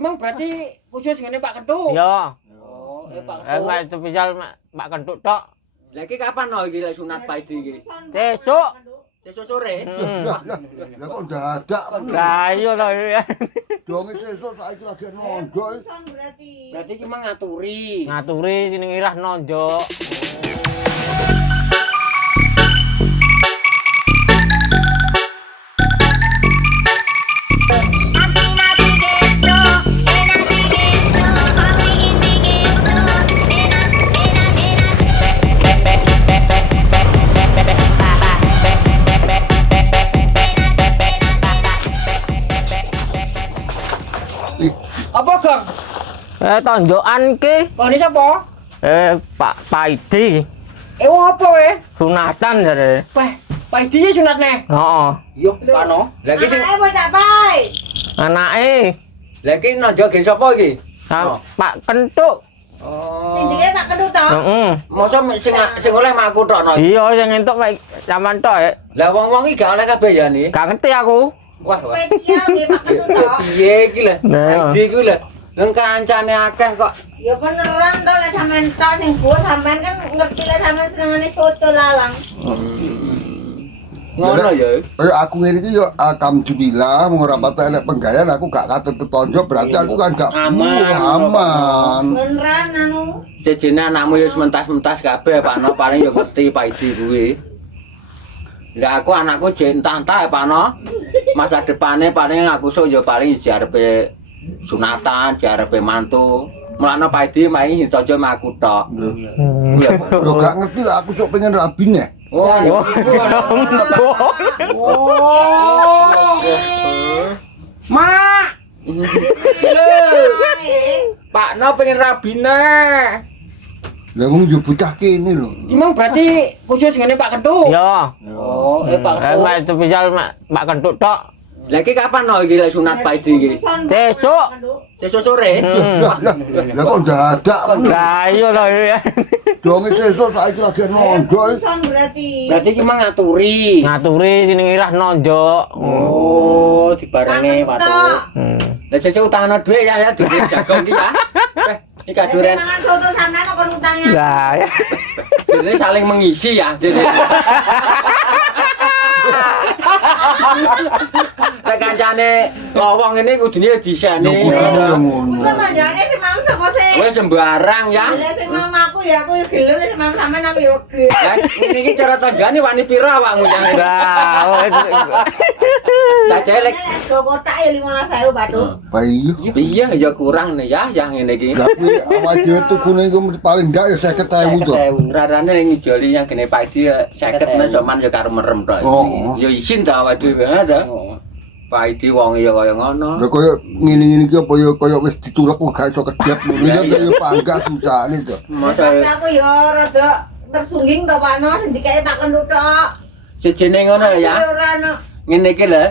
Emang berarti khusus ngene Pak Kentuk? Iya. Oh, Pak Enggak Kentuk. spesial Pak Kentuk tok. Lah iki kapan no iki lek sunat Paidi iki? Sesuk. Sesuk sore. Lah kok dadak Lah iya to ya. donge sesuk saiki lagi nondo. Berarti ki emang ngaturi. Ngaturi sini ngirah nonjok. Apa, Gang? Tonjokan ki Kok ini sapa? Pak Paidi Apa we? sunatan jare. Pak Idi ya sunatne. Heeh. Yo, Pano. Lah iki sing bocah pai. Anake lah iki nojo gen sapa iki? Pak Kentuk. Sing Oh. dike tak kedut to. Heeh. Masa sing oleh makku tok no. Iya sing entuk mek sampean tok ya. Lah wong-wong iki gak oleh kabeh ya ni. Gak ngerti aku. Wah, Kowe wah. iki nggih tak kedut to. Piye iki lho? Nah. Paidi ku lho. Nang kancane akeh kok. Ya beneran to lek sampean tok sing gua sampean kan ngerti lek sampean senengane foto lalang. Ngono ya. Kaya aku ngene iki yo alhamdulillah ora patek nek penggawean aku gak katut ketonjok berarti aku kan gak aman. Beneran anu. Sejene anakmu ya mentas-mentas kabeh Pak No paling ya ngerti Paidi kuwi. Lah aku anakku jek entah-entah ya Pak No. Masa depane paling aku sok ya paling diarepe sunatan, diarepe mantu. Mulane Paidi main ditonjok mek aku tok. Yo gak ngerti lah aku sok pengen rabine. Oh, Mak. Pak No pengen rabine. Lah wong yo bocah kene lho. Emang berarti khusus ngene Pak Kentuk? Iya. Oh, Pak Kentuk. Enggak spesial Pak Kentuk tok. Lah iki kapan no iki lek sunat Paidi iki? Sesuk. Sesuk sore. Lah kok dadak Lah iya to ya. donge sesuk saiki lagi nondo. Berarti. Berarti ki emang ngaturi. Ngaturi sini ngirah nonjok. Oh, dibarengi Pak Kentuk. Lah sesuk utangno dhuwit ya dhuwit jagung iki ya. Iki kaduren. Mangan soto sampean kok utangnya. Lah ya. Jadi saling mengisi ya. Jadi. Lah kancane wong ini kudune diseni. Ngono. Kuwi manjane sing mau sapa sih? Wis sembarang ya. Lah sing mau aku ya aku gelo sing mau sampean aku ya gelo. Lah niki cara tanggane wani pira awakmu yang. Lah. Tak jelek. Go kotak ya 15.000 batu. Bayi. Iya ya kurang nih ya yang ngene iki. Lah kuwi awak dhewe tukune iku paling ndak ya 50.000 to. Rarane ning ngijoli yang kene Paidi 50 men soman ya karo merem tok. Oh. Ya isin ta awak dhewe ta. Paidi wong ya kaya ngono. Lah koyo ngene-ngene iki apa ya koyo wis ditulek kok gak iso kedep ngono ya ya panggah susahane to. Masa Aku ya rada tersungging to Pak No sing dikek tak kendut tok. sejene ngono ya. Ora ono. Ngene iki lho,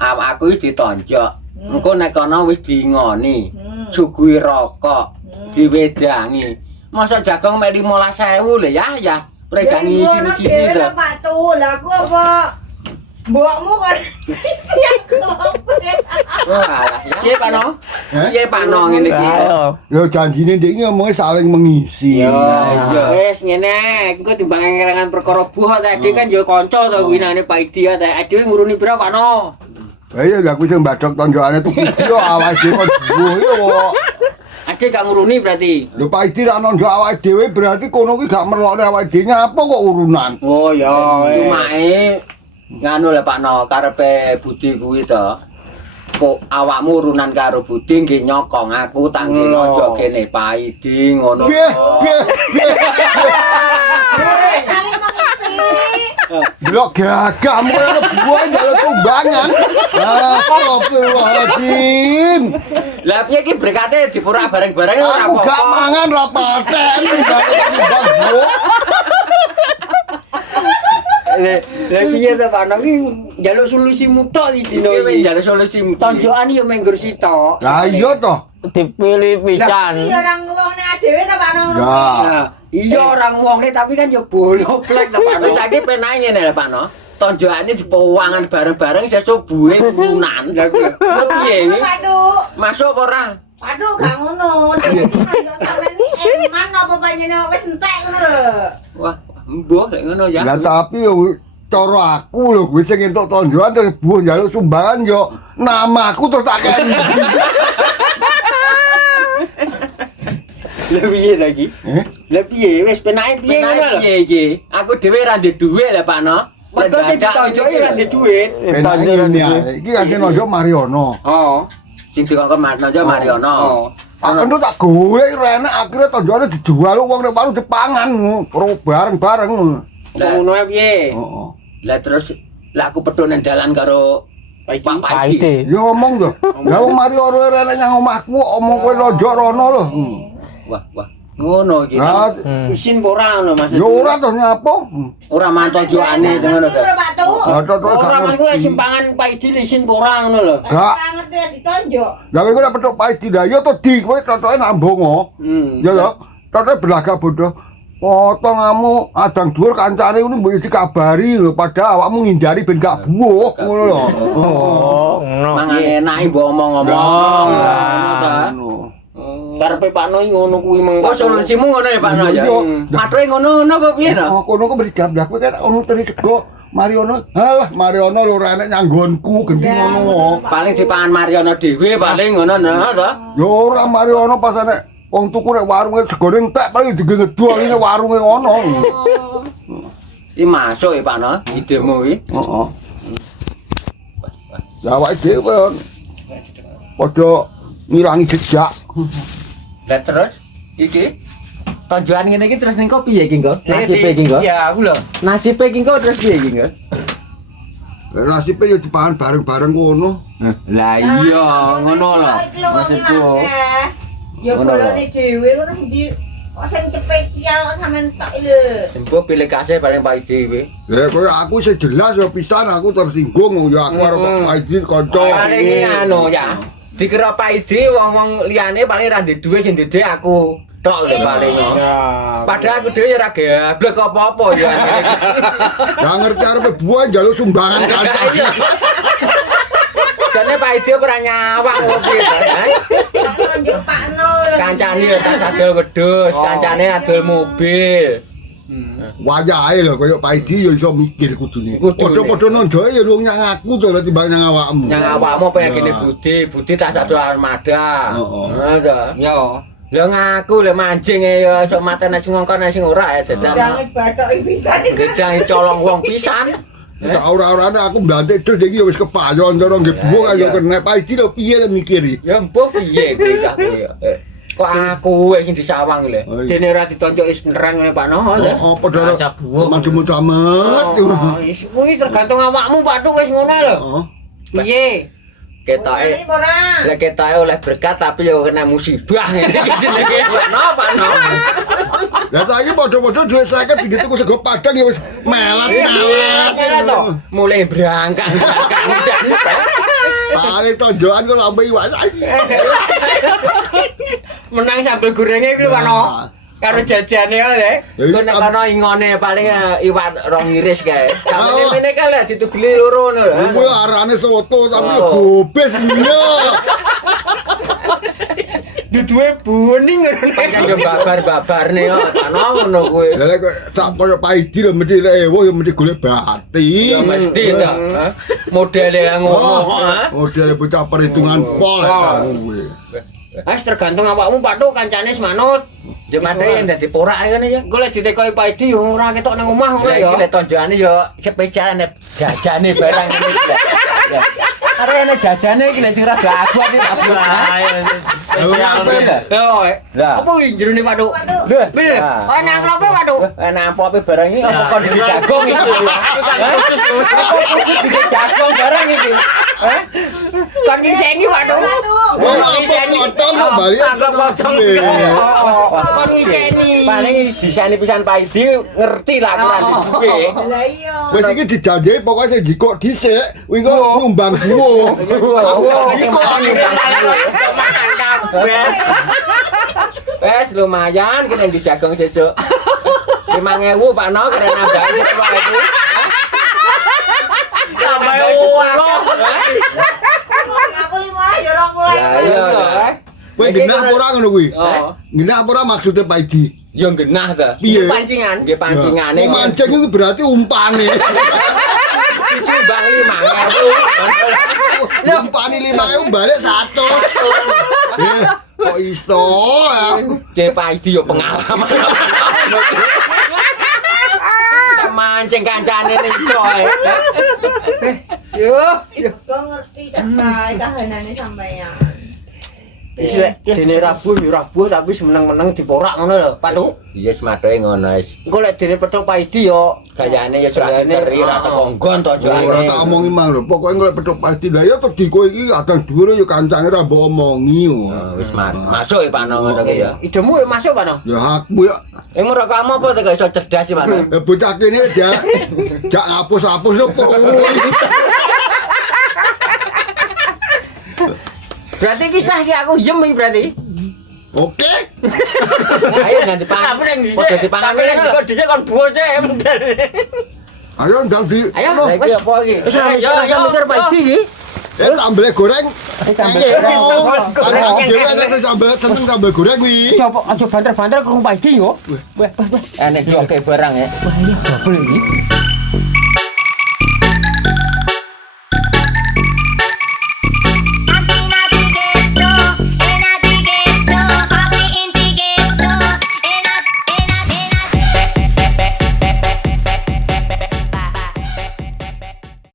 awakku wis ditonjok. Engko nek kono wis diingoni, suguhi rokok, diwedangi. Masa jagung mek 15.000 lho ya. Pregangi sini-sini to. Pak tuh, lah aku apa? Mbokmu kon. Wah, Piye Pak No? piye Pak No ngene iki? Ayo. Ya janjine ndek iki ngomongnya saling mengisi. Iya. Wis ngene, engko timbang ngerangan perkara buh tadi kan ya kanca to kuwi nang Pak Idi ta. Adewe nguruni pira Pak No? Lah ya aku sing badhok tonjokane tuh yo awake dhewe duwe yo. Ade gak nguruni berarti. Lho Pak Idi ra nonjok awake dhewe berarti kono kuwi gak merlokne awake dhewe nyapa kok urunan. Oh ya. Cumake nganu lho Pak No, karepe Budi kuwi to. Kok awakmu urunan karo Budi nggih nyokong aku tak nggih nonjok kene Paidi ngono. Piye piye piye. Saling mengisi. Blok gagam koyo buah njaluk tumbangan. Astagfirullahaladzim. Lah piye iki berkate dipura bareng-bareng ora Aku gak apa-apa. mangan ra paten njaluk. Lah piye to Pak No ki njaluk solusi mutok iki dino Iki wis iki. njaluk solusi. Tonjokan ya menggur sitok. Lah iya toh. Dipilih pisan. Iya orang ngewohne adewe ta Pak No. Ya. Nah, iya orang wongne tapi kan ya bolo plek to Pak No. Wis saiki penake ngene lho Pak No. Tonjokane dipowangan bareng-bareng sesuk buwe urunan. Lah piye iki? Waduh. Masuk apa ora? Waduh, gak ngono. Sampeyan eman apa panjenengan wis entek ngono lho. Wah, mbuh lek ngono ya. Lah tapi yo cara aku lho kuwi sing entuk tonjokan terus buah njaluk sumbangan yo namaku terus tak kene. Lah piye lagi? Lah piye wis penake piye ngono lho. Piye iki? Aku dhewe ra ndek dhuwit lho, Pak No. Mergo sing ditonjoki ra ndek dhuwit. Penake ngene ae. Iki kan nonjo Mariono. Oh. Sing dikongkon Nonjo Mariono. Oh. Aku tak golek renek akhirnya tonjone dijual wong nek baru dipangan bareng-bareng. Lah ngono ae piye? Heeh. Lah terus lah aku pedho nang dalan karo Pak Paidi. Paite. Ya ngomong to. Lah wong Mariono renek nang omahku omong kowe nonjo rono lho. Wah, ngono iki. Nah, Isin ora ngono Mas. ya ora to nyapa. Ora mantojokane ngono to. Pak Tuk. Ora mangko lek simpangan Pak Idi isin ora ngono lho. Gak. Ora ngerti ditonjok. Lah kowe lek petuk paidi lah ya to di kowe totoke nak mbongo. Ya ya. Totoke belagak bodoh. Potong kamu adang dhuwur kancane ngene mbok dikabari lho padahal awakmu ngindari ben gak buuh ngono lho. Oh, ngono. Mangane enake mbok omong-omong. Ngono ta. Karepe Pak No ngono kuwi meng. Oh, solusimu ngono ya Pak No ya. Mathe ngono apa piye to? Oh, kono kok beri jam lah kowe kata ono teri tego Mariono. Halah Mariono lho ora enek nyanggonku gendhi ngono. Paling dipangan Mariono dhewe paling ngono to. Ya ora Mariono pas enek wong tuku nek warunge segone entek paling digedol ning warunge ngono. Iki masuk ya Pak No, idemu iki. Heeh. Ya awake dhewe padha ngilangi jejak. Lah terus iki tonjokan ngene iki terus ning kopi ya iki engko. Nasibe iki engko. Ya aku lho. Nasibe iki engko terus piye iki engko? Nasibe yo dipangan bareng-bareng ngono. Lah iya ngono lho. Maksudku. Ya bolone dhewe ngono sing kok sing spesial kok sampean tok lho. Sempo pilih kasih paling Pak dhewe. Ya kowe aku sing jelas ya pisan aku tersinggung ya aku karo Pak Aidin kanca. Paling iki anu ya. Dikira Pak Idi wong-wong liyane paling ra ndek dhuwit sing ndek aku tok lho paling. Padahal aku dhewe ora gablek apa-apa ya. Ya ngerti arepe buah njaluk sumbangan kanca. Jane Pak Idi ora nyawang opo piye ta? Tonjok Pak No. Kancane ya tas adol wedhus, kancane adol mobil. Wayahe lho kaya Pak Idi ya iso mikir kudune. Padha-padha nonjoe ya luwih nyang aku to timbang nyang awakmu. Yang awakmu pengen gini Budi tas adol armada. Ngono to. Ya. Lho ngaku lho manjing ya sok matene sing ngongkon sing ora ya dadan. Jangan bacoki pisan iki. Gedang colong wong pisan. Tak ora-orane aku mbantik terus iki ya wis kepayon cara nggih buah kaya kena Pak Idi lho piye lho mikiri. Ya mbok piye kuwi aku ya. Kok aku sing disawang lho. Dene ora ditonjok wis beneran ngene Pak No. Oh padha maju-maju amet. Kuwi tergantung awakmu Pak Tuk wis ngono lho. Piye? Ketoke ora. lek ketoke oleh berkat tapi yo kena musibah ngene iki jenenge Pak No. Lah saiki padha-padha dhuwit 50 digitu ku sego padang ya wis melat. Mulai berangkat jan. Paling tonjokan kok lambe iwak saiki. Menang sambel gorenge kuwi Pak No. Karo jajane ae. Ku nek ana ingone paling iwak rong iris kae. Kamane ngene kae lek ditugeli loro ngono lho. Kuwi arane soto tapi gobes iya. Duduhe buning ngono. Pancen yo babar-babarne yo ana ngono kuwi. Lah lek sak koyo Pak Idi lho mesti ewo ya mesti golek bati. Ya mesti to. Modele ngono. Modele bocah perhitungan pol kuwi. Wis tergantung awakmu Pak Tuk kancane semanut. Jemate yang dadi porak ngene ya. Engko lek ditekoki Pak Idi yo ora ketok nang omah ngono Lah ya. iki lek tonjokane yo spesial nek jajane barang ngene iki lho. Arene jajane iki lek sing rada aku iki tak Yo. Lah. Apa iki jerone Pak Tuk? Lho. Bil. Ana amplop Pak Tuk. Enak amplope barang iki apa kon di jagong iki. Khusus di jagong barang iki. Kon ngiseni Pak Tuk. Ono potong kok bali. Kon ngiseni. Paling disani pisan Pak Idi ngerti lah aturan duwe. Lah iya. Wis iki dijanji pokoke sing dikok dhisik, kuwi kok nyumbang buah. Wes lumayan kena di jagong sesuk. 5.000 Pak No kena nambahi 10.000. Tambah uang. Aku 5 ya 20. Ya iya. Kowe genah apa ora ngono kuwi? Oh. Genah apa ora maksude Pak Idi? Yo genah ta. Piye? Pancingan. Nggih pancingane. Oh, mancing itu berarti umpane. Disumbang 5.000. Umpane 5.000 balik 100. Kok iso ya? Ki Pak Idi yo pengalaman. Mancing kancane ning iso ae. Yo. Kok ngerti tak bae kahanane sampeyan. Wis lek dene rabuh yo rabuh tapi semeneng-meneng diporak ngono lho, Patu. Iya semadhe ngono wis. Engko lek dene petuk Pak Idi yo Gayane ya surat teri ora teko nggon to Ora tak omongi mang lho. Pokoke golek petuk Pak Idi. Lah ya to di kowe iki adang dhuwur ya kancane ra mbok omongi. Wis masuk ya Pano ngono ki ya. idemu masuk Pano. Ya hakmu ya. Menurut kamu apa gak iso cerdas sih Pano? Bocah kene jak ngapus-hapus lho kok. Berarti kisah ki aku jem iki berarti. Oke. Ayo nanti pangan. Apa nang dhisik? Padha dipangan Kok dhisik kon bocah ya bener. Ayo ndang di. Ayo Lah iki wis. apa iki? Wis ora mikir Pak Idi iki. Sambel goreng. Sambel Sambel sambel seneng sambel goreng kuwi. Coba aja banter-banter ke Pak Idi yo. Enek yo oke barang ya. Wah, ini double iki.